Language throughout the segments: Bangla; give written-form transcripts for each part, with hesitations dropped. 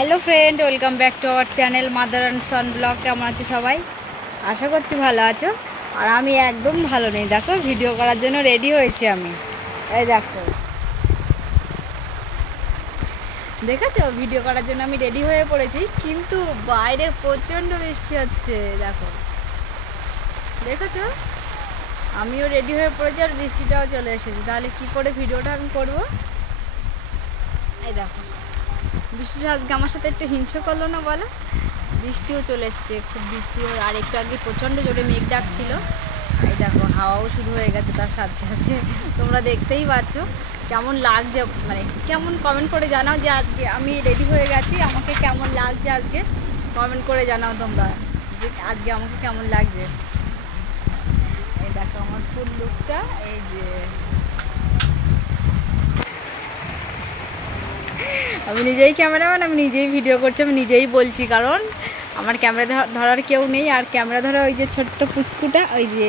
Hello friend, welcome back to our channel mother and Son blog. কেমন আছে সবাই? আশা করছি ভালো আছো। আর আমি একদম ভালো নেই। দেখো, ভিডিও করার জন্য রেডি হয়েছি আমি। এই দেখো, দেখেছো, ভিডিও করার জন্য আমি রেডি হয়ে পড়েছি, কিন্তু বাইরে প্রচণ্ড বৃষ্টি হচ্ছে। দেখো, দেখেছো, আমিও রেডি হয়ে পড়েছি আর বৃষ্টিটাও চলে এসেছে। তাহলে কি করে ভিডিওটা আমি করব? এই দেখো, বৃষ্টিটা আজকে আমার সাথে একটু হিংসা করলো না বলো? বৃষ্টিও চলে এসেছে, খুব বৃষ্টি। আর একটু আগে প্রচণ্ড জোরে মেঘ ডাকছিল। এই দেখো, হাওয়াও শুরু হয়ে গেছে তার সাথে সাথে। তোমরা দেখতেই পাচ্ছ কেমন লাগছে। মানে কেমন কমেন্ট করে জানাও যে আজকে আমি রেডি হয়ে গেছি, আমাকে কেমন লাগছে আজকে কমেন্ট করে জানাও তোমরা যে আজকে আমাকে কেমন লাগছে। এই দেখো আমার ফুল লুকটা। এই যে আমি নিজেই ক্যামেরাম্যান, আমি নিজেই ভিডিও করছি, আমি নিজেই বলছি, কারণ আমার ক্যামেরা ধরার কেউ নেই। আর ক্যামেরা ধরা ওই যে ছোট্ট পুচকুটা, ওই যে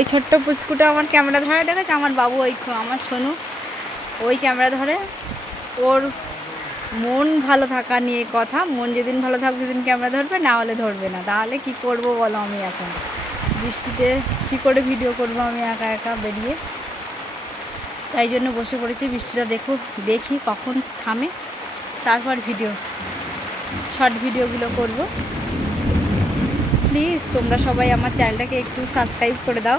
এই ছোট্ট পুচকুটা আমার ক্যামেরা ধরে, দেখেছে আমার বাবু, ওই আমার সোনু, ওই ক্যামেরা ধরে। ওর মন ভালো থাকা নিয়ে কথা, মন যেদিন ভালো থাকবে সেদিন ক্যামেরা ধরবে, না হলে ধরবে না। তাহলে কি করব বলো? আমি এখন বৃষ্টিতে কি করে ভিডিও করব আমি একা একা বেরিয়ে? তাই জন্য বসে পড়েছি। বৃষ্টিটা দেখি কখন থামে, তারপর শর্ট ভিডিওগুলো করব। প্লিজ তোমরা সবাই আমার চ্যানেলটাকে একটু সাবস্ক্রাইব করে দাও,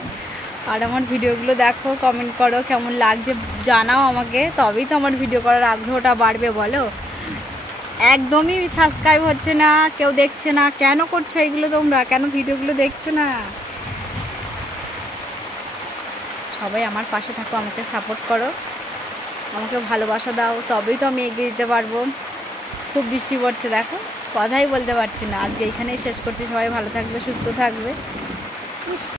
আর আমার ভিডিওগুলো দেখো, কমেন্ট করো, কেমন লাগছে জানাও আমাকে, তবেই তো আমার ভিডিও করার আগ্রহটা বাড়বে বলো। একদমই সাবস্ক্রাইব হচ্ছে না, কেউ দেখছে না। কেন করছো এগুলো তোমরা? কেন ভিডিওগুলো দেখছো না? সবাই আমার পাশে থাকো, আমাকে সাপোর্ট করো, আমাকে ভালোবাসা দাও, তবেই তো আমি এগিয়ে দিতে পারবো। খুব বৃষ্টি পড়ছে, দেখো, কথাই বলতে পারছি না। আজকে এখানেই শেষ করছি। সবাই ভালো থাকবে, সুস্থ থাকবে।